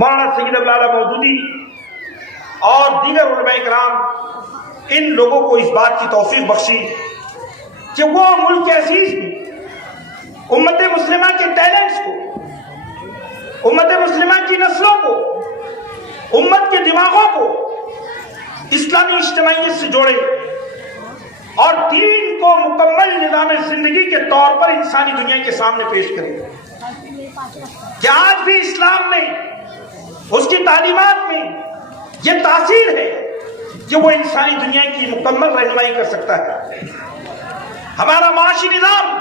مولانا سید ابوالعلا مودودی اور دیگر علماء کرام ان لوگوں کو اس بات کی توفیق بخشی کہ وہ ملک کے عزیز میں امت مسلمہ کے ٹیلنٹس کو، امت مسلمہ کی نسلوں کو، امت کے دماغوں کو اسلامی اجتماعیت سے جوڑے اور دین کو مکمل نظام زندگی کے طور پر انسانی دنیا کے سامنے پیش کرے کہ آج بھی اسلام میں، اس کی تعلیمات میں یہ تاثیر ہے کہ وہ انسانی دنیا کی مکمل رہنمائی کر سکتا ہے۔ ہمارا معاشی نظام،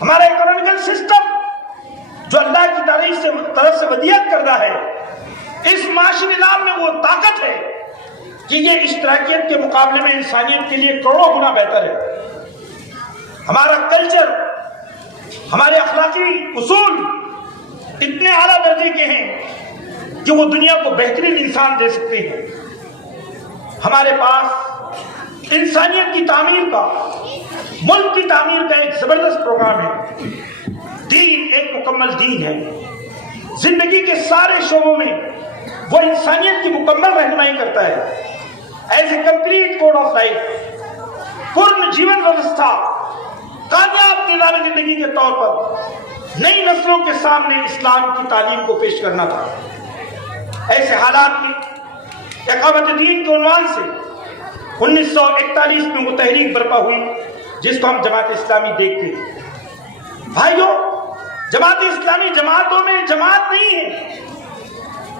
ہمارا اکنامیکل سسٹم جو اللہ کی طرف سے ودیعت کردہ ہے، اس معاشی نظام میں وہ طاقت ہے کہ یہ اشتراکیت کے مقابلے میں انسانیت کے لیے کروڑوں گنا بہتر ہے۔ ہمارا کلچر، ہمارے اخلاقی اصول اتنے اعلیٰ درجے کے ہیں کہ وہ دنیا کو بہترین انسان دے سکتے ہیں۔ ہمارے پاس انسانیت کی تعمیر کا، ملک کی تعمیر کا ایک زبردست پروگرام ہے۔ دین ایک مکمل دین ہے، زندگی کے سارے شعبوں میں وہ انسانیت کی مکمل رہنمائی کرتا ہے۔ As a complete code of life, پورن جیون ویوستھا، کامیاب نظام زندگی کے طور پر نئی نسلوں کے سامنے اسلام کی تعلیم کو پیش کرنا تھا۔ ایسے حالات میں اقامت دین کے عنوان سے 1941 میں وہ تحریک برپا ہوئی جس کو ہم جماعت اسلامی دیکھتے ہیں۔ بھائیو، جماعت اسلامی جماعتوں میں جماعت نہیں ہے۔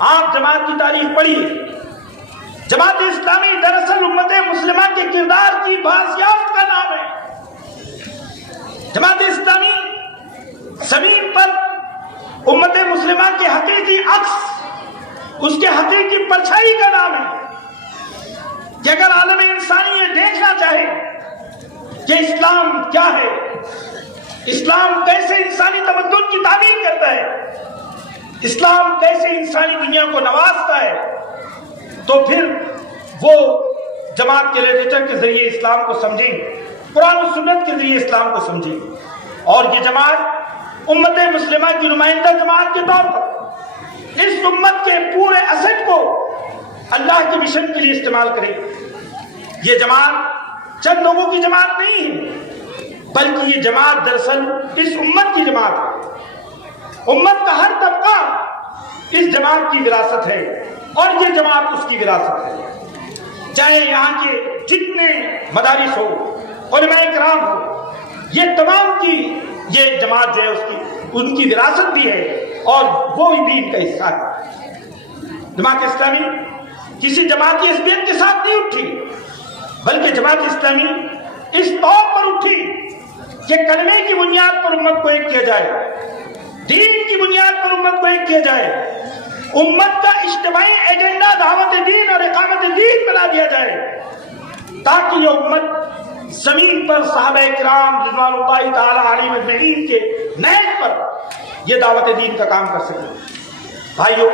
آپ جماعت کی تاریخ پڑھیے۔ جماعت اسلامی دراصل امت مسلمہ کے کردار کی بازیافت کا نام ہے۔ جماعت اسلامی زمین پر امت مسلمہ کے حقیقی عکس، اس کے حقیقی پرچھائی کا نام ہے کہ اگر عالم انسانی یہ دیکھنا چاہے کہ اسلام کیا ہے، اسلام کیسے انسانی تمدن کی تعمیر کرتا ہے، اسلام کیسے انسانی دنیا کو نوازتا ہے، تو پھر وہ جماعت کے لٹریچر کے ذریعے اسلام کو سمجھیں، قرآن و سنت کے ذریعے اسلام کو سمجھیں، اور یہ جماعت امت مسلمہ کی نمائندہ جماعت کے طور پر اس امت کے پورے اسٹ کو اللہ کے مشن کے لیے استعمال کرے۔ یہ جماعت چند لوگوں کی جماعت نہیں ہے، بلکہ یہ جماعت دراصل اس امت کی جماعت ہے۔ امت کا ہر طبقہ اس جماعت کی وراثت ہے اور یہ جماعت اس کی وراثت ہے۔ چاہے یہاں کے جتنے مدارس ہو، علماء کرام ہو، یہ تمام کی یہ جماعت جو ہے ان کی وراثت بھی ہے اور وہ بھی ان کا حصہ ہے۔ جماعت اسلامی کسی جماعتی عصبیت کے ساتھ نہیں اٹھی، بلکہ جماعت اسلامی اس طور پر اٹھی کہ کلمے کی بنیاد پر امت کو ایک کیا جائے، دین کی بنیاد پر امت کو ایک کیا جائے، امت کا اجتماعی ایجنڈا دعوت دین اور اقامت دین بنا دیا جائے، تاکہ یہ امت زمین پر صحابہ کرام رضوان اللہ تعالی علیہم اجمعین کے نہج پر یہ دعوت دین کا کام کر سکے۔ بھائیو،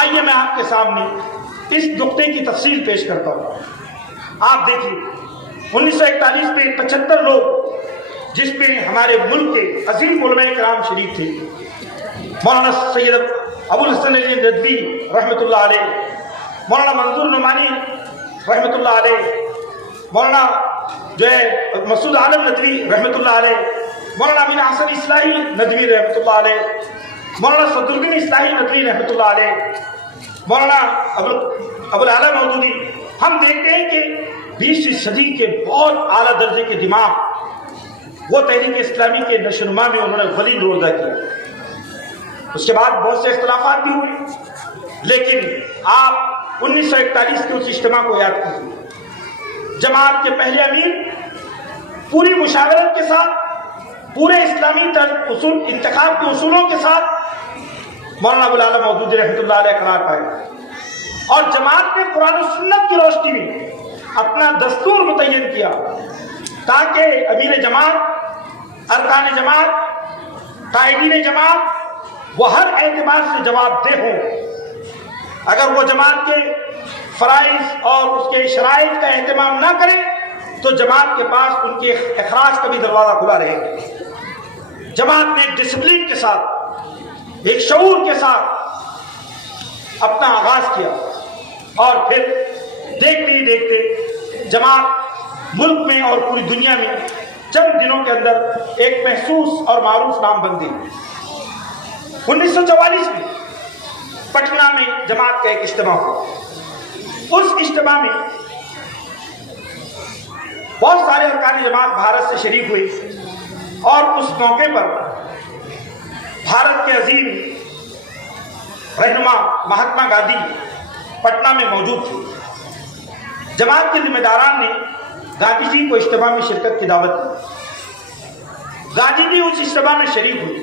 آئیے میں آپ کے سامنے اس نقطے کی تفصیل پیش کرتا ہوں۔ آپ دیکھیے 1941 میں 75 لوگ، جس میں ہمارے ملک کے عظیم علماء کرام شریف تھے، مولانا سید ابو الحسن علی ندوی رحمۃ اللہ علیہ، مولانا منظور نعمانی رحمۃ اللہ علیہ، مولانا جو ہے مسعود عالم ندوی رحمۃ اللہ علیہ، مولانا امین حسن اصلاحی ندوی رحمۃ اللہ علیہ، مولانا صدرالدین اصلاحی ندوی رحمۃ اللہ علیہ، مولانا ابوالعلا مودودی۔ ہم دیکھتے ہیں کہ 20ویں صدی کے بہت اعلیٰ درجے کے دماغ وہ تحریک اسلامی کے نشو و نما میں انہوں نے غلیظ رول ادا کیا۔ اس کے بعد بہت سے اختلافات بھی ہوئے، لیکن آپ 1941 کے اس اجتماع کو یاد کیجیے۔ جماعت کے پہلے امیر پوری مشاورت کے ساتھ، پورے اسلامی اصول انتخاب کے اصولوں کے ساتھ مولانا ابوالعلا مودودی رحمۃ اللہ علیہ قرار پائے، اور جماعت نے قرآن و سنت کی روشنی میں اپنا دستور متعین کیا تاکہ امیر جماعت، ارکان جماعت، قائدین جماعت وہ ہر اعتبار سے جواب دہ ہوں۔ اگر وہ جماعت کے فرائض اور اس کے شرائط کا اہتمام نہ کریں تو جماعت کے پاس ان کے اخراج کا بھی دروازہ کھلا رہے گا۔ جماعت نے ایک ڈسپلن کے ساتھ، ایک شعور کے ساتھ اپنا آغاز کیا اور پھر دیکھتے ہی دیکھتے جماعت ملک میں اور پوری دنیا میں چند دنوں کے اندر ایک محسوس اور معروف نام بن گئی۔ 1944 میں پٹنہ میں جماعت کا ایک اجتماع ہوا۔ اس اجتماع میں بہت سارے ارکان جماعت بھارت سے شریک ہوئے اور اس موقع پر بھارت کے عظیم رہنما مہاتما گاندھی پٹنہ میں موجود تھے۔ جماعت کے ذمہ داران نے گاندھی جی کو اجتماع میں شرکت کی دعوت دی۔ گاندھی جی اس اجتماع میں شریک ہوئے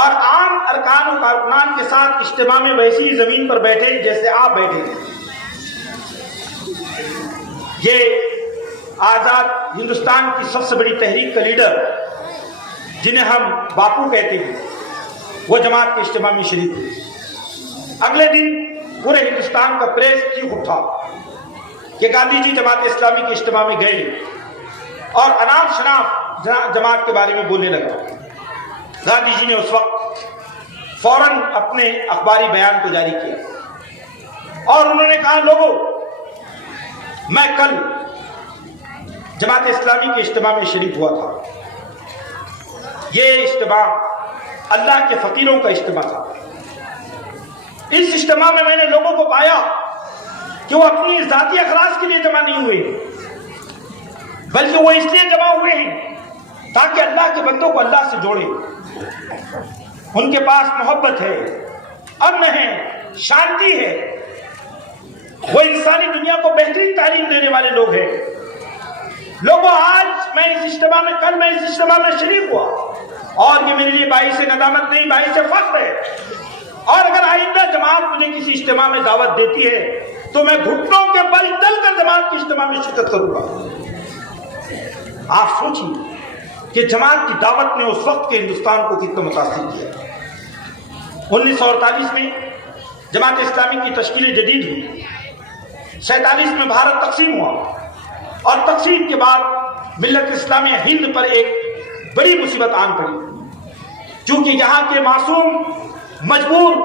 اور عام ارکان و کارکنان کے ساتھ اجتماع میں ویسی ہی زمین پر بیٹھے جیسے آپ بیٹھے۔ یہ آزاد ہندوستان کی سب سے بڑی تحریک کا لیڈر جنہیں ہم باپو کہتے ہیں، وہ جماعت کے اجتماع میں شریک ہوئے۔ اگلے دن پورے ہندوستان کا پریس چیخ اٹھا کہ گاندھی جی جماعت اسلامی کے اجتماع میں گئے اور اناف شناف جماعت کے بارے میں بولنے لگا۔ گاندھی جی نے اس وقت فوراً اپنے اخباری بیان کو جاری کیا اور انہوں نے کہا، لوگوں، میں کل جماعت اسلامی کے اجتماع میں شریک ہوا تھا۔ یہ اجتماع اللہ کے فقیروں کا اجتماع تھا۔ اس اجتماع میں میں نے لوگوں کو پایا کہ وہ اپنی ذاتی اخلاص کے لیے جمع نہیں ہوئے، بلکہ وہ اس لیے جمع ہوئے ہیں تاکہ اللہ کے بندوں کو اللہ سے جوڑے۔ ان کے پاس محبت ہے، امن ہے، شانتی ہے، وہ انسانی دنیا کو بہترین تعلیم دینے والے لوگ ہیں۔ لوگوں، آج میں اس اجتماع میں شریک ہوا اور یہ میرے لیے باعث ندامت نہیں، باعث فخر ہے، اور اگر آئندہ جماعت مجھے کسی اجتماع میں دعوت دیتی ہے تو میں گھٹنوں کے بل ڈل کر جماعت کی اجتماع میں شرکت کروں گا۔ آپ سوچیے کہ جماعت کی دعوت نے اس وقت کے ہندوستان کو کتنا متاثر کیا۔ 1948 میں جماعت اسلامی کی تشکیل جدید ہوئی۔ 47 میں بھارت تقسیم ہوا اور تقسیم کے بعد ملت اسلامیہ ہند پر ایک بڑی مصیبت آن پڑی، چونکہ یہاں کے معصوم، مجبور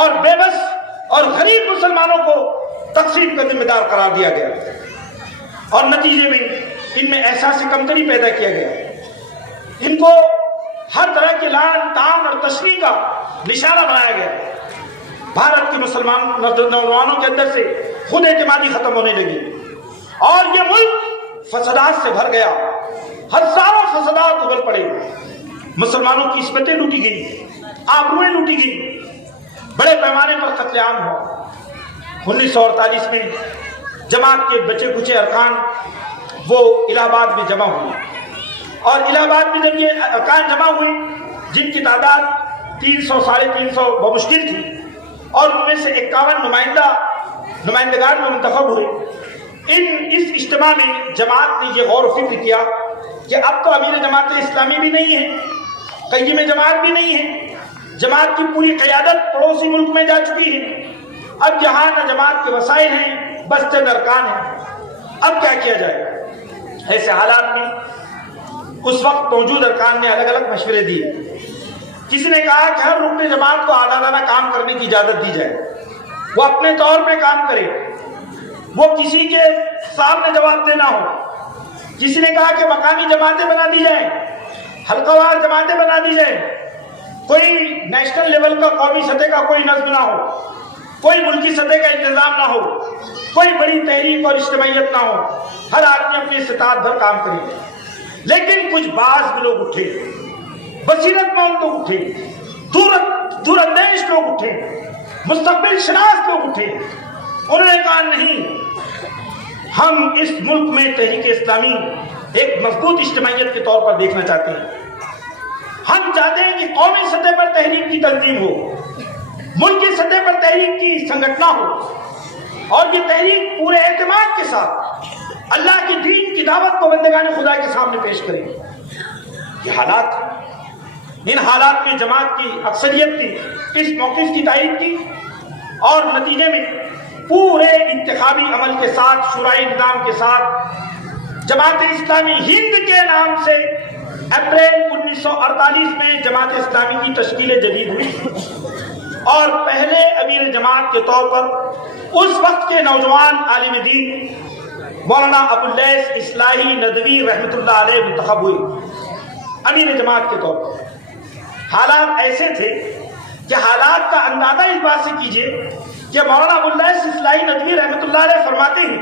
اور بے بس اور غریب مسلمانوں کو تقسیم کا ذمہ دار قرار دیا گیا اور نتیجے میں ان میں احساس کمتری پیدا کیا گیا۔ ان کو ہر طرح کے لعن، طعن اور تشریح کا نشانہ بنایا گیا۔ بھارت کے مسلمان نوجوانوں کے اندر سے خود اعتمادی ختم ہونے لگی اور یہ ملک فسادات سے بھر گیا۔ ہزاروں فسادات ابل پڑے، مسلمانوں کی عصمتیں لوٹی گئی، آبروئیں لوٹی گئی، بڑے پیمانے پر قتل عام ہوا۔ 1948 میں جماعت کے بچے کچے ارکان وہ الہ آباد میں جمع ہوئے اور الہ آباد میں جب یہ ارکان جمع ہوئے جن کی تعداد 300 ساڑھے 300 بمشکل تھی اور ان میں سے 51 نمائندگان میں منتخب ہوئے، اس اجتماع میں جماعت نے یہ غور و فکر کیا کہ اب تو امیر جماعت اسلامی بھی نہیں ہے، قیم جماعت بھی نہیں ہے، جماعت کی پوری قیادت پڑوسی ملک میں جا چکی ہے، اب یہاں نہ جماعت کے وسائل ہیں، بس چند ارکان ہیں، اب کیا کیا جائے؟ ایسے حالات میں اس وقت موجود ارکان نے الگ الگ مشورے دیے۔ کسی نے کہا کہ ہر رکن جماعت کو آزادانہ کام کرنے کی اجازت دی جائے، وہ اپنے طور پہ کام کرے، وہ کسی کے سامنے جواب دینا ہو۔ کسی نے کہا کہ مقامی جماعتیں بنا دی جائیں، حلقہ وار جماعتیں بنا دی جائیں، کوئی نیشنل لیول کا، قومی سطح کا کوئی نظم نہ ہو، کوئی ملکی سطح کا انتظام نہ ہو، کوئی بڑی تحریک اور اجتماعیت نہ ہو، ہر آدمی اپنی استطاعت بھر کام کرے۔ لیکن کچھ باز بھی لوگ اٹھے، بصیرت مند لوگ اٹھے، دور اندیش لوگ اٹھے، مستقبل شناس لوگ اٹھے۔ انہوں نے کہا نہیں، ہم اس ملک میں تحریک اسلامی ایک مضبوط اجتماعیت کے طور پر دیکھنا چاہتے ہیں۔ ہم چاہتے ہیں کہ قومی سطح پر تحریک کی تنظیم ہو، ملکی سطح پر تحریک کی سنگھٹنا ہو اور یہ تحریک پورے اعتماد کے ساتھ اللہ کی دین کی دعوت کو بندگان خدا کے سامنے پیش کرے۔ یہ حالات، ان حالات میں جماعت کی اکثریت نے اس موقف کی تائید کی اور نتیجے میں پورے انتخابی عمل کے ساتھ، شورائی نظام کے ساتھ جماعت اسلامی ہند کے نام سے اپریل 1948 میں جماعت اسلامی کی تشکیل جدید ہوئی اور پہلے امیر جماعت کے طور پر اس وقت کے نوجوان عالم دین مولانا ابواللیث اصلاحی ندوی رحمۃ اللہ علیہ منتخب ہوئے امیر جماعت کے طور پر۔ حالات ایسے تھے کہ حالات کا اندازہ اس بات سے کیجئے کہ مولانا ابواللیث اصلاحی ندوی رحمۃ اللہ علیہ فرماتے ہیں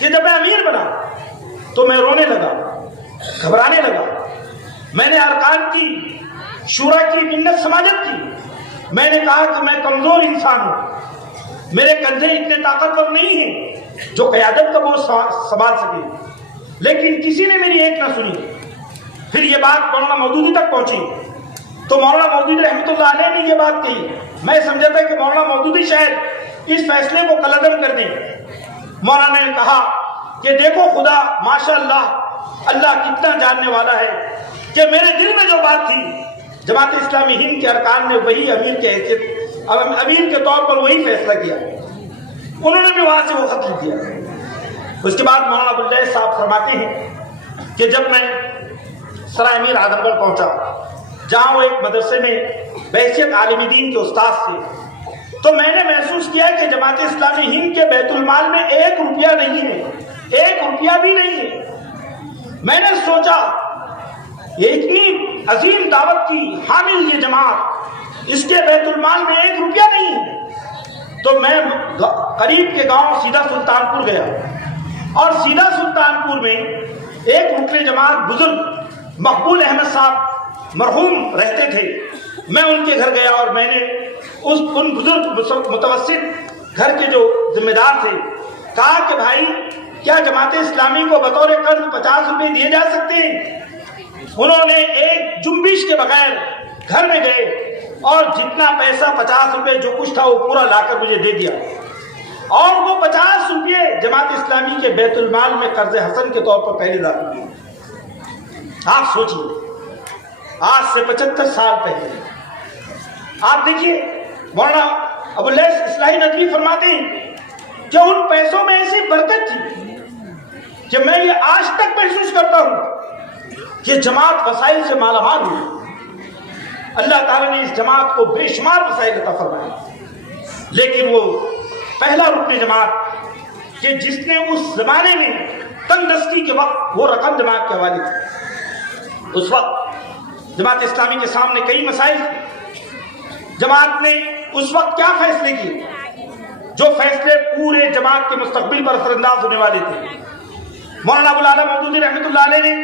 کہ جب میں امیر بنا تو میں رونے لگا، گھبرانے لگا۔ میں نے ارکان کی، شورا کی منت سماجت کی۔ میں نے کہا کہ میں کمزور انسان ہوں، میرے کندھے اتنے طاقتور نہیں ہیں جو قیادت کا بوجھ سنبھال سکے، لیکن کسی نے میری ایک نہ سنی۔ پھر یہ بات مولانا مودودی تک پہنچی تو مولانا مودودی رحمۃ اللہ علیہ نے یہ بات کہی۔ میں سمجھا تھا کہ مولانا مودودی شاید اس فیصلے کو کالعدم کر دیں۔ مولانا نے کہا کہ دیکھو خدا ماشاء اللہ کتنا جاننے والا ہے کہ میرے دل میں جو بات تھی جماعت اسلامی ہند کے ارکان نے وہی امیر کے حیثیت امیر کے طور پر وہی فیصلہ کیا۔ انہوں نے بھی وہاں سے وہ خط لکھ دیا۔ اس کے بعد مولانا ابواللیث صاحب فرماتے ہیں کہ جب میں سرائے امیر اعظم گڑھ پہنچا جہاں وہ ایک مدرسے میں بحیثیت عالم دین کے استاد تھے، تو میں نے محسوس کیا کہ جماعت اسلامی ہند کے بیت المال میں 1 روپیہ نہیں ہے، 1 روپیہ بھی نہیں ہے۔ میں نے سوچا یہ اتنی عظیم دعوت کی حامل یہ جماعت، اس کے بیت المال میں 1 روپیہ نہیں ہے۔ تو میں قریب کے گاؤں سیدھا سلطان پور گیا اور سیدھا سلطان پور میں ایک رکن جماعت بزرگ مقبول احمد صاحب مرحوم رہتے تھے۔ میں ان کے گھر گیا اور میں نے ان بزرگ متوسط گھر کے جو ذمہ دار تھے کہا کہ بھائی کیا جماعت اسلامی کو بطور قرض 50 روپے دیے جا سکتے ہیں؟ انہوں نے ایک جنبش کے بغیر گھر میں گئے اور جتنا پیسہ 50 روپے جو کچھ تھا وہ پورا لا کر مجھے دے دیا، اور وہ 50 روپے جماعت اسلامی کے بیت المال میں قرض حسن کے طور پر پہلے داخل ہوئے۔ آپ سوچیے آج سے 75 سال پہلے آپ دیکھیے مولانا ابواللیث اصلاحی ندوی فرماتے ہیں کہ ان پیسوں میں ایسی برکت تھی کہ میں یہ آج تک محسوس کرتا ہوں کہ جماعت وسائل سے مالا مال ہوئی۔ اللہ تعالیٰ نے اس جماعت کو بے شمار وسائل عطا فرمائے، لیکن وہ پہلا رکن جماعت کہ جس نے اس زمانے میں تنگ دستی کے وقت وہ رقم جماعت کے حوالے تھی۔ اس وقت جماعت اسلامی کے سامنے کئی مسائل تھے۔ جماعت نے اس وقت کیا فیصلے کیے جو فیصلے پورے جماعت کے مستقبل پر اثر انداز ہونے والے تھے؟ مولانا ابوالعلا مودودی رحمۃ اللہ علیہ نے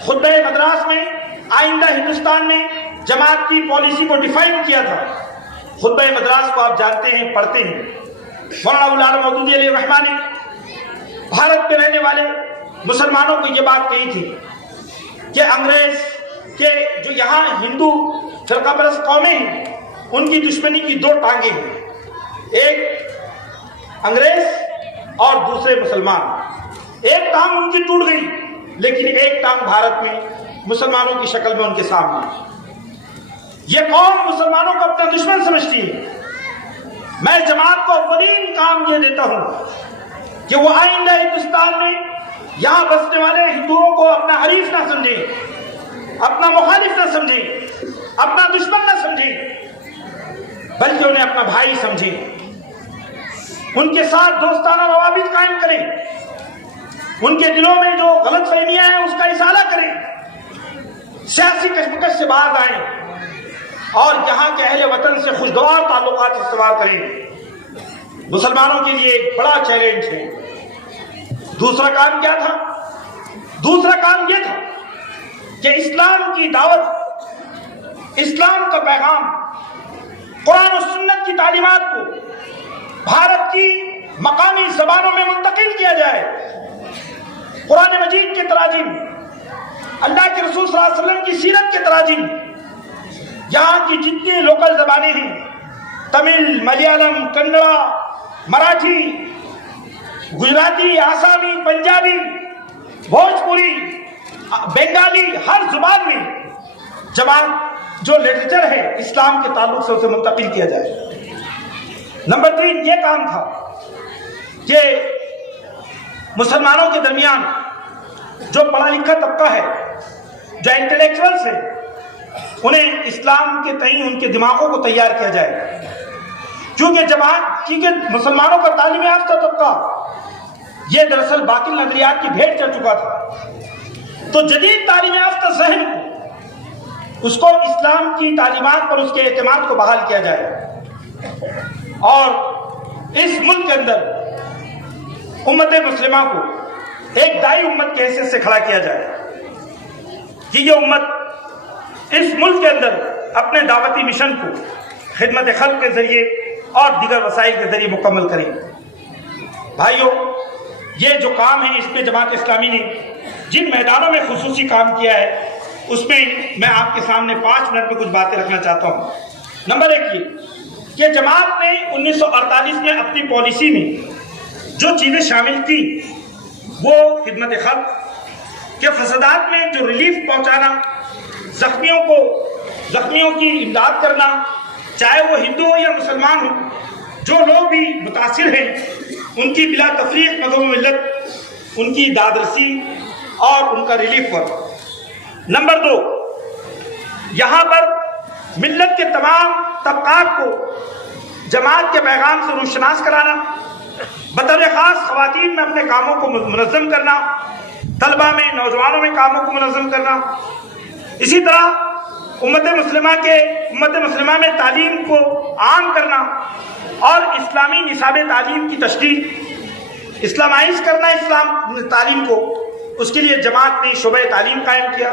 خطبہ مدراس میں آئندہ ہندوستان میں جماعت کی پالیسی کو ڈیفائن کیا تھا۔ خطبہ مدراس کو آپ جانتے ہیں، پڑھتے ہیں۔ مولانا ابوالعلا مودودی علیہ الرحمہ نے بھارت میں رہنے والے مسلمانوں کو یہ بات کہی تھی کہ انگریز کے جو یہاں ہندو فرقہ پرست قومیں ہیں ان کی دشمنی کی 2 ٹانگیں ہیں، ایک انگریز اور دوسرے مسلمان۔ ایک ٹانگ ان کی ٹوٹ گئی لیکن ایک ٹانگ بھارت میں مسلمانوں کی شکل میں ان کے سامنے۔ یہ قوم مسلمانوں کو اپنا دشمن سمجھتی ہے۔ میں جماعت کو اولین کام یہ دیتا ہوں کہ وہ آئندہ ہندوستان میں یہاں بسنے والے ہندوؤں کو اپنا حریف نہ سمجھیں، اپنا مخالف نہ سمجھیں، اپنا دشمن نہ سمجھیں، بلکہ انہیں اپنا بھائی سمجھیں۔ ان کے ساتھ دوستانہ روابط قائم کریں، ان کے دلوں میں جو غلط فہمیاں ہیں اس کا ازالہ کریں، سیاسی کشمکش سے باز آئیں اور یہاں کے اہل وطن سے خوشگوار تعلقات استوار کریں۔ مسلمانوں کے لیے ایک بڑا چیلنج ہے۔ دوسرا کام کیا تھا؟ دوسرا کام یہ تھا کہ اسلام کی دعوت، اسلام کا پیغام، قرآن و سنت کی تعلیمات کو بھارت کی مقامی زبانوں میں منتقل کیا جائے۔ قرآن مجید کے تراجم، اللہ کے رسول صلی اللہ علیہ وسلم کی سیرت کے تراجم، یہاں کی جتنی لوکل زبانیں ہیں، تمل، ملیالم، کنڑا، مراٹھی، گجراتی، آسامی، پنجابی، بھوجپوری، بنگالی، ہر زبان میں جماعت جو لٹریچر ہے اسلام کے تعلق سے اسے منتقل کیا جائے۔ نمبر 3 یہ کام تھا کہ مسلمانوں کے درمیان جو پڑھا لکھا طبقہ ہے، جو انٹلیکچوئلز ہیں، انہیں اسلام کے تئیں ان کے دماغوں کو تیار کیا جائے۔ کیونکہ مسلمانوں کا تعلیم یافتہ طبقہ یہ دراصل باطل نظریات کی بھیٹ چڑھ چکا تھا، تو جدید تعلیم یافتہ ذہن کو اس کو اسلام کی تعلیمات پر اس کے اعتماد کو بحال کیا جائے اور اس ملک کے اندر امت مسلمہ کو ایک دائی امت کی حیثیت سے کھڑا کیا جائے کہ یہ امت اس ملک کے اندر اپنے دعوتی مشن کو خدمت خلق کے ذریعے اور دیگر وسائل کے ذریعے مکمل کریں۔ بھائیوں، یہ جو کام ہے اس پہ جماعت اسلامی نے جن میدانوں میں خصوصی کام کیا ہے اس میں میں آپ کے سامنے 5 منٹ میں کچھ باتیں رکھنا چاہتا ہوں۔ نمبر 1 یہ کہ جماعت نے 1948 میں اپنی پالیسی میں جو چیزیں شامل کی وہ خدمت خلق کے فسادات میں جو ریلیف پہنچانا، زخمیوں کی امداد کرنا، چاہے وہ ہندو ہو یا مسلمان ہو، جو لوگ بھی متاثر ہیں ان کی بلا تفریق مذہب و ملت ان کی دادرسی اور ان کا ریلیف ورک۔ نمبر 2 یہاں پر ملت کے تمام طبقات کو جماعت کے پیغام سے روشناس کرانا، بطور خاص خواتین میں اپنے کاموں کو منظم کرنا، طلبہ میں، نوجوانوں میں کاموں کو منظم کرنا، اسی طرح امت مسلمہ میں تعلیم کو عام کرنا اور اسلامی نصاب تعلیم کی تشکیل، اسلامائز کرنا اسلام تعلیم کو، اس کے لیے جماعت نے شعبہ تعلیم قائم کیا،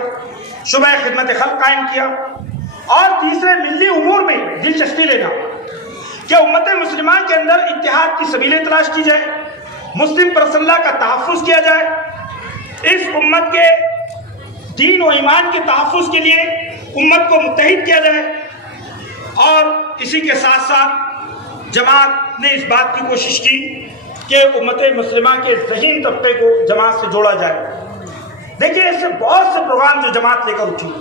شعبہ خدمت خلق قائم کیا، اور تیسرے ملی امور میں دلچسپی لینا کہ امت مسلمہ کے اندر اتحاد کی سبیلیں تلاش کی جائے، مسلم پرسنلہ کا تحفظ کیا جائے، اس امت کے دین و ایمان کے تحفظ کے لیے امت کو متحد کیا جائے، اور اسی کے ساتھ ساتھ جماعت نے اس بات کی کوشش کی کہ امت مسلمہ کے ذہین طبقے کو جماعت سے جوڑا جائے۔ دیکھیے ایسے بہت سے پروگرام جو جماعت لے کر اٹھی۔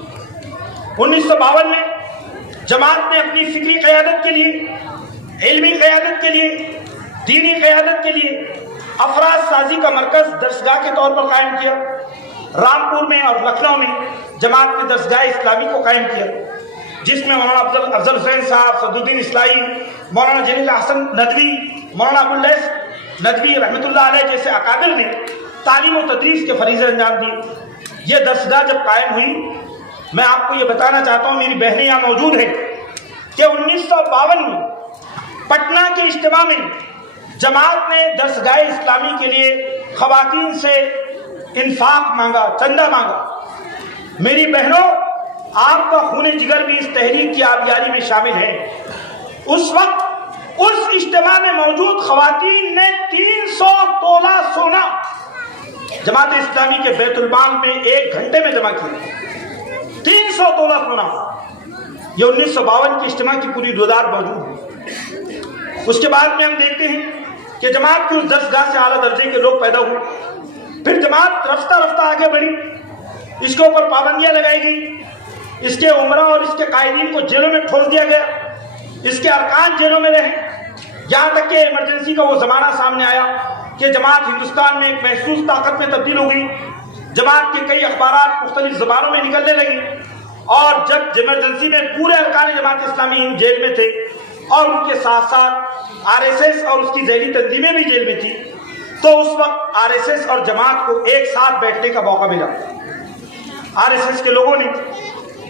1952 میں جماعت نے اپنی فکری قیادت کے لیے، علمی قیادت کے لیے، دینی قیادت کے لیے افراد سازی کا مرکز درسگاہ کے طور پر قائم کیا۔ رامپور میں اور لکھنؤ میں جماعت نے درسگاہ اسلامی کو قائم کیا، جس میں مولانا افضل حسین صاحب، صدر الدین اصلاحی، مولانا جلیل احسن ندوی، مولانا ابو اللیث ندوی رحمۃ اللہ علیہ جیسے اکابر نے تعلیم و تدریس کے فریضے انجام دیے۔ یہ درسگاہ جب قائم ہوئی، میں آپ کو یہ بتانا چاہتا ہوں، میری بہنیں یہاں موجود ہیں، کہ 1952 میں پٹنہ کے اجتماع میں جماعت نے درسگاہ اسلامی کے لیے خواتین سے انفاق مانگا، چندہ مانگا۔ میری بہنوں، آپ کا خون جگر بھی اس تحریک کی آبیاری میں شامل ہے۔ اس وقت اس اجتماع میں موجود خواتین نے 300 تولہ سونا جماعت اسلامی کے بیت المال میں 1 گھنٹے میں جمع کیا۔ 300 تولہ سونا، یہ 1952 کے اجتماع کی پوری روزگار موجود ہے۔ اس کے بعد میں ہم دیکھتے ہیں کہ جماعت کی اس درسگاہ سے اعلیٰ درجے کے لوگ پیدا ہوئے۔ پھر جماعت رفتہ رفتہ آگے بڑھی، اس کے اوپر پابندیاں لگائی گئی، اس کے عمرہ اور اس کے قائدین کو جیلوں میں ٹھوس دیا گیا، اس کے ارکان جیلوں میں رہے، یہاں تک کہ ایمرجنسی کا وہ زمانہ سامنے آیا کہ جماعت ہندوستان میں ایک محسوس طاقت میں تبدیل ہو گئی۔ جماعت کے کئی اخبارات مختلف زبانوں میں نکلنے لگی، اور جب ایمرجنسی میں پورے ارکان جماعت اسلامی جیل میں تھے اور ان کے ساتھ ساتھ RSS اور اس کی ذیلی تنظیمیں بھی جیل میں تھی، تو اس وقت RSS اور جماعت کو ایک ساتھ بیٹھنے کا موقع ملا۔ RSS کے لوگوں نے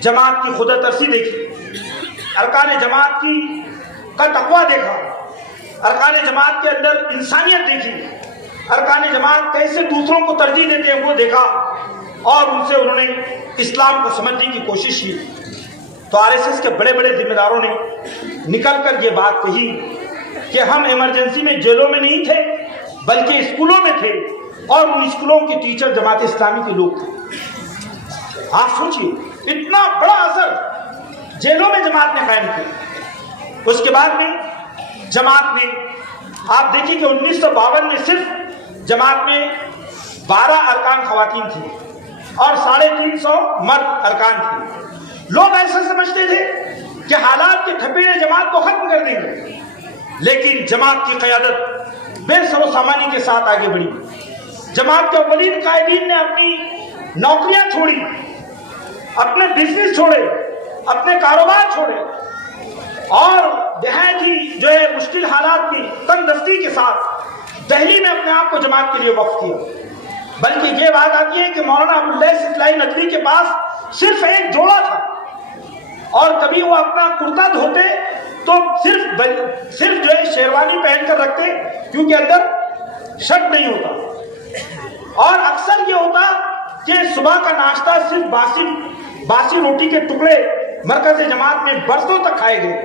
جماعت کی خدا ترسی دیکھی، ارکان جماعت کا تقویٰ دیکھا، ارکان جماعت کے اندر انسانیت دیکھی، ارکان جماعت کیسے دوسروں کو ترجیح دیتے ہیں وہ دیکھا، اور ان سے انہوں نے اسلام کو سمجھنے کی کوشش کی۔ تو RSS کے بڑے بڑے ذمہ داروں نے نکل کر یہ بات کہی کہ ہم ایمرجنسی میں جیلوں میں نہیں تھے بلکہ اسکولوں میں تھے، اور ان اسکولوں کے ٹیچر جماعت اسلامی کے لوگ تھے۔ آپ سوچئے اتنا بڑا اثر جیلوں میں جماعت نے قائم کیا۔ اس کے بعد میں جماعت نے، آپ دیکھیں کہ 1952 میں صرف جماعت میں 12 ارکان خواتین تھی اور 350 مرد ارکان تھے۔ لوگ ایسا سمجھتے تھے کہ حالات کے ٹھپے جماعت کو ختم کر دیں گے، لیکن جماعت کی قیادت بے سر و سامانی کے ساتھ آگے بڑھی۔ جماعت کے اولین قائدین نے اپنی نوکریاں چھوڑی، اپنے بزنس چھوڑے، اپنے کاروبار چھوڑے، اور بہت ہی مشکل حالات میں تنگ دستی کے ساتھ دہلی میں اپنے آپ کو جماعت کے لیے وقف کیا، بلکہ یہ بات آتی ہے کہ مولانا عبداللہ سطلائی ندوی کے پاس صرف ایک جوڑا تھا، اور کبھی وہ اپنا کرتا دھوتے تو صرف جو ہے شیروانی پہن کر رکھتے، کیونکہ اندر شرٹ نہیں ہوتا، اور اکثر یہ ہوتا کہ صبح کا ناشتہ صرف باسی روٹی کے ٹکڑے مرکز جماعت میں برسوں تک کھائے گئے،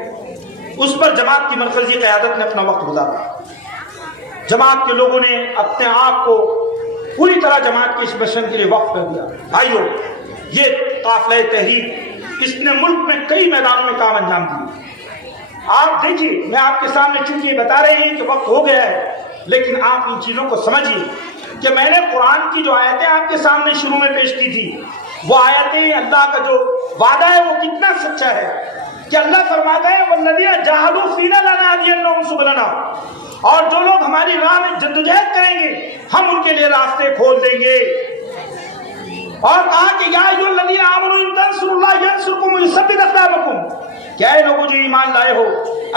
اس پر جماعت کی مرکزی قیادت نے اپنا وقت گزارا۔ جماعت کے لوگوں نے اپنے آپ کو پوری طرح جماعت کے اس مشن کے لیے وقف کر دیا۔ بھائیو، یہ قافلہ تحریک اس نے ملک میں کئی میدانوں میں کام انجام دیے۔ آپ دیکھیے، میں آپ کے سامنے چونکہ یہ بتا رہے ہیں کہ وقت ہو گیا ہے، لیکن آپ ان چیزوں کو سمجھیے کہ میں نے قرآن کی جو آیتیں آپ کے سامنے شروع میں پیش کی تھی، وہ آیتیں اللہ کا جو وعدہ ہے وہ کتنا سچا ہے کہ اللہ فرماتا ہے وَالَّذِينَ جَاهَدُوا فِينَا لَنَهْدِيَنَّهُمْ سُبُلَنَا، اور جو لوگ ہماری راہ میں جدوجہد کریں گے ہم ان کے لیے راستے کھول دیں گے۔ اور کہا کہ یا ایھا الذین آمنوا ان تنصروا اللہ ینصرکم ویثبت اقدامکم، کہ اے لوگوں جو ایمان لائے ہو،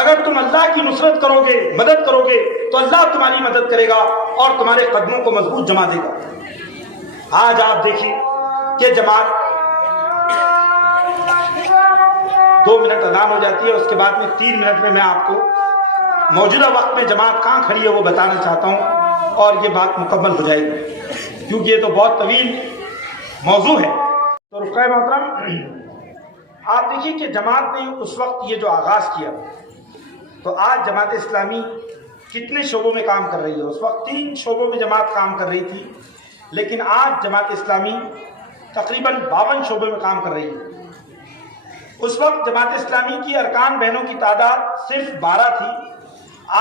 اگر تم اللہ کی نصرت کرو گے، مدد کرو گے، تو اللہ تمہاری مدد کرے گا اور تمہارے قدموں کو مضبوط جما دے گا۔ آج آپ دیکھیے کہ جماعت 2 منٹ اذان ہو جاتی ہے، اس کے بعد میں 3 منٹ میں آپ کو موجودہ وقت میں جماعت کہاں کھڑی ہے وہ بتانا چاہتا ہوں، اور یہ بات مکمل ہو جائے گی کیونکہ یہ تو بہت طویل موضوع ہے۔ تو رفقائے محترم، آپ دیکھیے کہ جماعت نے اس وقت یہ جو آغاز کیا، تو آج جماعت اسلامی کتنے شعبوں میں کام کر رہی ہے؟ اس وقت 3 شعبوں میں جماعت کام کر رہی تھی، لیکن آج جماعت اسلامی تقریباً 52 شعبوں میں کام کر رہی ہے۔ اس وقت جماعت اسلامی کی ارکان بہنوں کی تعداد صرف 12 تھی،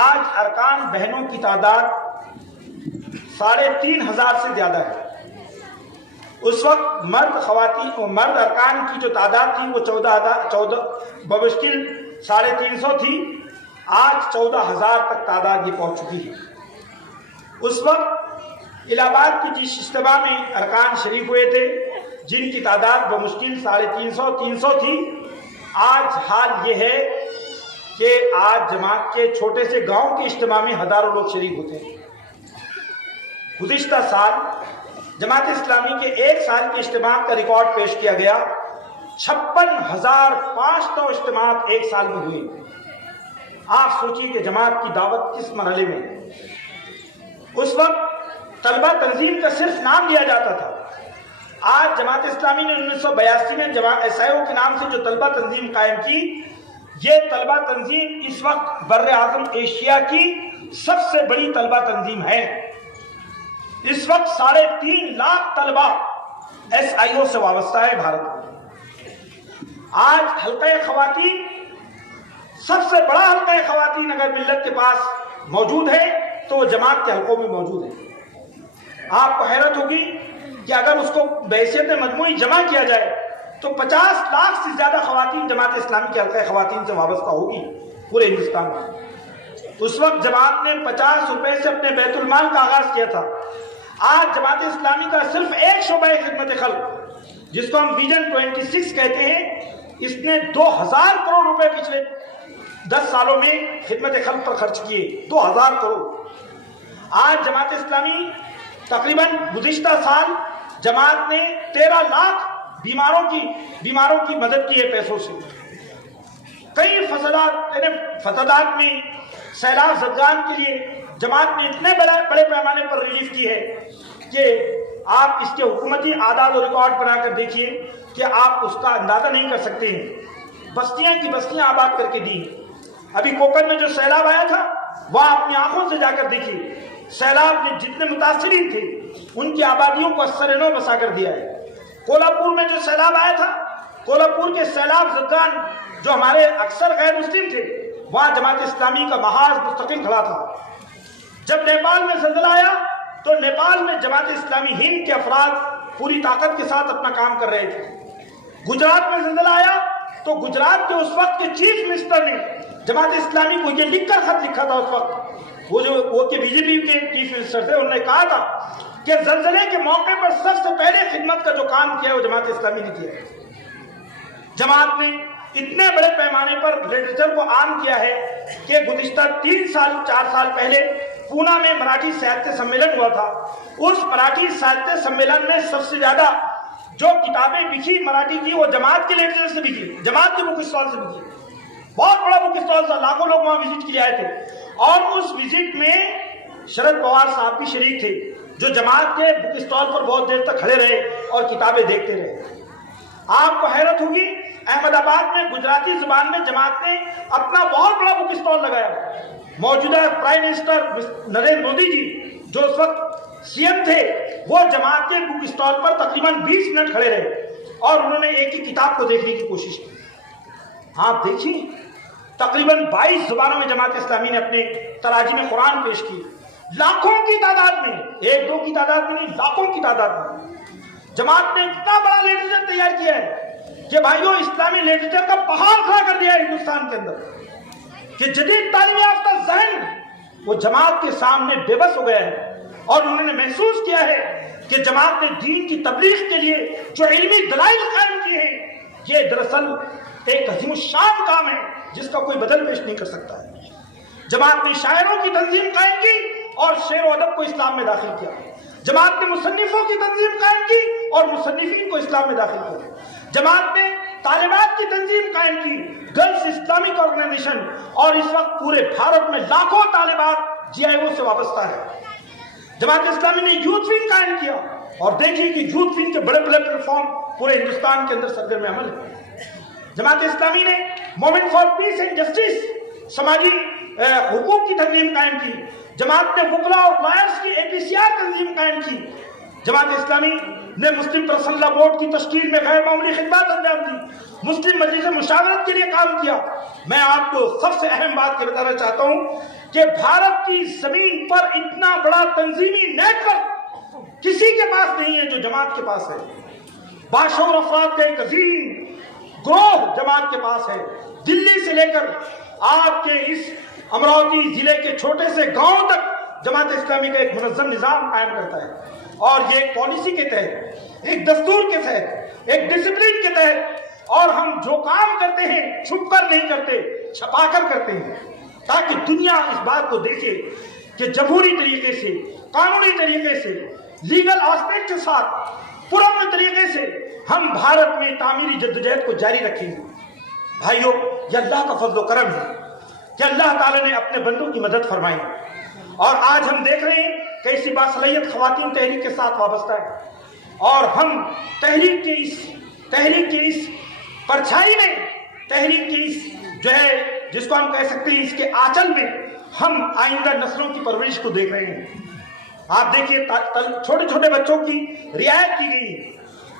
آج ارکان بہنوں کی تعداد 3500 سے زیادہ ہے۔ اس وقت مرد ارکان کی جو تعداد تھی وہ 14 بمشکل 350 تھی، آج 14000 تک تعداد یہ پہنچ چکی ہے۔ اس وقت الہ آباد کی جس اجتماع میں ارکان شریک ہوئے تھے، جن کی تعداد بمشکل 350 تھی، آج حال یہ ہے کہ آج جماعت کے چھوٹے سے گاؤں کے اجتماع میں ہزاروں لوگ شریک ہوتے ہیں۔ گزشتہ سال جماعت اسلامی کے 1 سال کے اجتماع کا ریکارڈ پیش کیا گیا، 56,500 اجتماعات 1 سال میں ہوئے۔ آپ سوچیے کہ جماعت کی دعوت کس مرحلے میں ہے۔ اس وقت طلبہ تنظیم کا صرف نام لیا جاتا تھا، آج جماعت اسلامی نے 1982 میں جماعت SIO کے نام سے جو طلبہ تنظیم قائم کی، یہ طلبہ تنظیم اس وقت بر اعظم ایشیا کی سب سے بڑی طلبہ تنظیم ہے۔ اس وقت 3.5 لاکھ طلبہ SIO سے وابستہ ہے بھارت میں۔ آج حلقہ خواتین، سب سے بڑا حلقہ خواتین اگر ملت کے پاس موجود ہے تو وہ جماعت کے حلقوں میں موجود ہے۔ آپ کو حیرت ہوگی کہ اگر اس کو بحیثیت مجموعی جمع کیا جائے تو 50 لاکھ سے زیادہ خواتین جماعت اسلامی کے حلقہ خواتین سے وابستہ ہوگی پورے ہندوستان میں۔ اس وقت جماعت نے 50 روپے سے اپنے بیت المال کا آغاز کیا تھا۔ آج جماعت اسلامی کا صرف ایک شعبہ خدمت خلق، جس کو ہم ویژن 26 کہتے ہیں، اس نے 2000 کروڑ روپے پچھلے 10 سالوں میں خدمت خلق پر خرچ کیے، 2000 کروڑ۔ آج جماعت اسلامی تقریباً گزشتہ سال جماعت نے 13 لاکھ بیماروں کی مدد کی ہے پیسوں سے۔ کئی فسادات میں سیلاب زدگان کے لیے جماعت نے اتنے بڑے پیمانے پر ریلیف کی ہے کہ آپ اس کے حکومتی اعداد و ریکارڈ بنا کر دیکھیے کہ آپ اس کا اندازہ نہیں کر سکتے ہیں۔ بستیاں کی بستیاں آباد کر کے دی۔ ابھی کوکن میں جو سیلاب آیا تھا وہاں اپنی آنکھوں سے جا کر دیکھیے، سیلاب نے جتنے متاثرین تھے ان کی آبادیوں کو اثر نو بسا کر دیا ہے۔ کولہاپور میں جو سیلاب آیا تھا، کولہاپور کے سیلاب زدگان جو ہمارے اکثر غیر مسلم تھے، وہاں جماعت اسلامی کا محاذ مستقل کھڑا تھا۔ جب نیپال میں زلزلہ آیا تو نیپال میں جماعت اسلامی ہند کے افراد پوری طاقت کے ساتھ اپنا کام کر رہے تھے۔ گجرات میں زلزلہ آیا تو گجرات کے اس وقت کے چیف منسٹر نے جماعت اسلامی کو یہ لکھ کر خط لکھا تھا، اس وقت وہ کہ BJP کے چیف منسٹر تھے، انہوں نے کہا تھا کہ زلزلے کے موقع پر سب سے پہلے خدمت کا جو کام کیا ہے وہ جماعت اسلامی نے کیا ہے۔ جماعت نے اتنے بڑے پیمانے پر لٹریچر کو عام کیا ہے کہ گزشتہ 4 سال پہلے پونا میں مراٹھی ساہتیہ سمیلن ہوا تھا. اس مراٹھی ساہتیہ سمیلن میں سب سے زیادہ جو کتابیں بکی مراٹھی کی وہ جماعت کے لٹریچر سے بکی, جماعت کے بک اسٹال سے بکی. بہت بڑا بک اسٹال تھا, لاکھوں لوگ وہاں وزٹ کے لیے آئے تھے. اور اس وزٹ میں شرد پوار صاحب بھی شریک تھے, جو جماعت کے بک اسٹال پر بہت دیر تک کھڑے رہے اور کتابیں دیکھتے رہے. آپ کو حیرت ہوگی, احمد آباد میں گجراتی زبان میں جماعت نے اپنا بہت بڑا بک اسٹال لگایا. موجودہ پرائم منسٹر نریندر مودی جی جو اس وقت سی ایم تھے, وہ جماعت کے بک اسٹال پر تقریباً 20 منٹ کھڑے رہے اور انہوں نے ایک ہی کتاب کو دیکھنے کی کوشش کی. آپ دیکھیں, تقریباً 22 زبانوں میں جماعت اسلامی نے اپنے تراجم قرآن پیش کی. لاکھوں کی تعداد میں, 1-2 کی تعداد میں نہیں, لاکھوں کی تعداد میں جماعت نے اتنا بڑا لٹریچر تیار کیا ہے کہ بھائیوں اسلامی لٹریچر کا پہاڑ کھڑا کر دیا ہے ہندوستان کے اندر, کہ جدید تعلیم یافتہ ذہن وہ جماعت کے سامنے بے بس ہو گیا ہے. اور انہوں نے محسوس کیا ہے کہ جماعت نے دین کی تبلیغ کے لیے جو علمی دلائل قائم کیے ہیں, یہ دراصل ایک عظیم الشان کام ہے جس کا کوئی بدل پیش نہیں کر سکتا ہے. جماعت نے شاعروں کی تنظیم قائم کی اور شعر و ادب کو اسلام میں داخل کیا. جماعت نے مصنفوں کی تنظیم قائم کی اور مصنفین کو اسلام میں داخل کیا. جماعت نے طالبات کی تنظیم قائم کی, گرلز اسلامک آرگنائزیشن, اور اس وقت پورے بھارت میں لاکھوں طالبات جی آئی او سے وابستہ ہے. جماعت اسلامی نے یوتھ ونگ قائم کیا اور دیکھیے کہ یوتھ ونگ کے بڑے بڑے پلیٹ فارم پورے ہندوستان کے اندر سرگرم عمل ہے. جماعت اسلامی نے movement for piece and justice, سماجی حقوق کی تنظیم قائم کی. جماعت نے وکلا اور لائرز کی APCR تنظیم قائم کی. جماعت اسلامی نے مسلم پرسنل بورڈ کی تشکیل میں غیر معمولی خدمات انجام دی. مسلم مجلس مشاورت کے لیے کام کیا. میں آپ کو سب سے اہم بات یہ بتانا چاہتا ہوں کہ بھارت کی زمین پر اتنا بڑا تنظیمی نیٹ ورک کسی کے پاس نہیں ہے جو جماعت کے پاس ہے. باشعور افراد کا ایک عظیم گروہ جماعت کے پاس ہے. دلی سے لے کر آپ کے اس امراوتی ضلع کے چھوٹے سے گاؤں تک جماعت اسلامی کا ایک منظم نظام قائم کرتا ہے. اور یہ ایک پالیسی کے تحت, ایک دستور کے تحت, ایک ڈسپلن کے تحت, اور ہم جو کام کرتے ہیں چھپ کر نہیں کرتے, چھپا کر کرتے ہیں, تاکہ دنیا اس بات کو دیکھے کہ جمہوری طریقے سے, قانونی طریقے سے, لیگل آسپیکٹ کے ساتھ, پرامن طریقے سے ہم بھارت میں تعمیری جدوجہد کو جاری رکھیں گے. بھائیوں, یہ اللہ کا فضل و کرم ہے کہ اللہ تعالیٰ نے اپنے بندوں کی مدد فرمائی. اور آج ہم دیکھ رہے ہیں کہ ایسی باصلاحیت خواتین تحریک کے ساتھ وابستہ ہے, اور ہم تحریک کی اس پرچھائی میں, تحریک کی اس جو ہے جس کو ہم کہہ سکتے ہیں اس کے آنچل میں ہم آئندہ نسلوں کی پرورش کو دیکھ رہے ہیں. آپ دیکھیے چھوٹے چھوٹے بچوں کی رعایت کی گئی,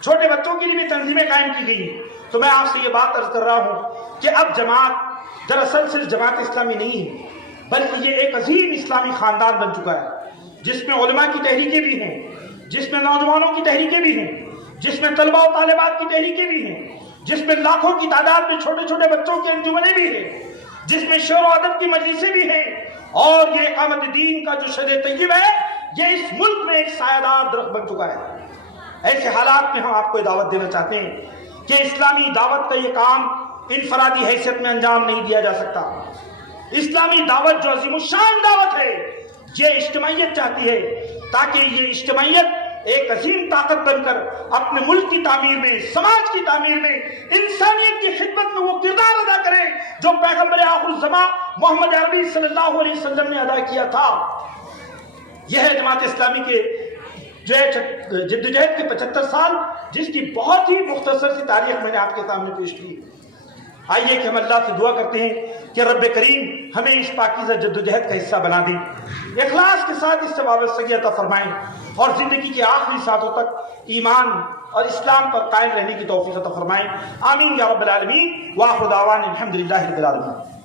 چھوٹے بچوں کے لیے بھی تنظیمیں قائم کی گئی. تو میں آپ سے یہ بات عرض کر رہا ہوں کہ اب جماعت دراصل صرف جماعت اسلامی نہیں ہے, بلکہ یہ ایک عظیم اسلامی خاندان بن چکا ہے, جس میں علماء کی تحریکیں بھی ہیں, جس میں نوجوانوں کی تحریکیں بھی ہیں, جس میں طلباء و طالبات کی تحریکیں بھی ہیں, جس میں لاکھوں کی تعداد میں چھوٹے چھوٹے بچوں کی انجمنیں بھی ہیں, جس میں شعر و ادب کی مجلسیں بھی ہیں. اور یہ اقامت دین کا جو شجر طیب ہے, یہ اس ملک میں ایک سایہ دار درخت بن چکا ہے. ایسے حالات میں ہم آپ کو دعوت دینا چاہتے ہیں کہ اسلامی دعوت کا یہ کام انفرادی حیثیت میں انجام نہیں دیا جا سکتا. اسلامی دعوت جو عظیم الشان دعوت ہے, یہ اجتماعیت چاہتی ہے, تاکہ یہ اجتماعیت ایک عظیم طاقت بن کر اپنے ملک کی تعمیر میں, سماج کی تعمیر میں, انسانیت کی خدمت میں وہ کردار ادا کرے جو پیغمبر آخر الزماں محمد عربی صلی اللہ علیہ وسلم نے ادا کیا تھا. یہ ہے جماعت اسلامی کے جو ہے جدوجہد کے 75 سال, جس کی بہت ہی مختصر سی تاریخ میں نے آپ کے سامنے پیش کی. آئیے کہ ہم اللہ سے دعا کرتے ہیں کہ رب کریم ہمیں اس پاکیزہ جدوجہد کا حصہ بنا دیں, اخلاص کے ساتھ اس سے وابستگی عطا فرمائیں, اور زندگی کے آخری ساتھوں تک ایمان اور اسلام پر قائم رہنے کی توفیق عطا فرمائیں. آمین یا رب العالمین. وآخر دعوانا الحمدللہ رب العالمین.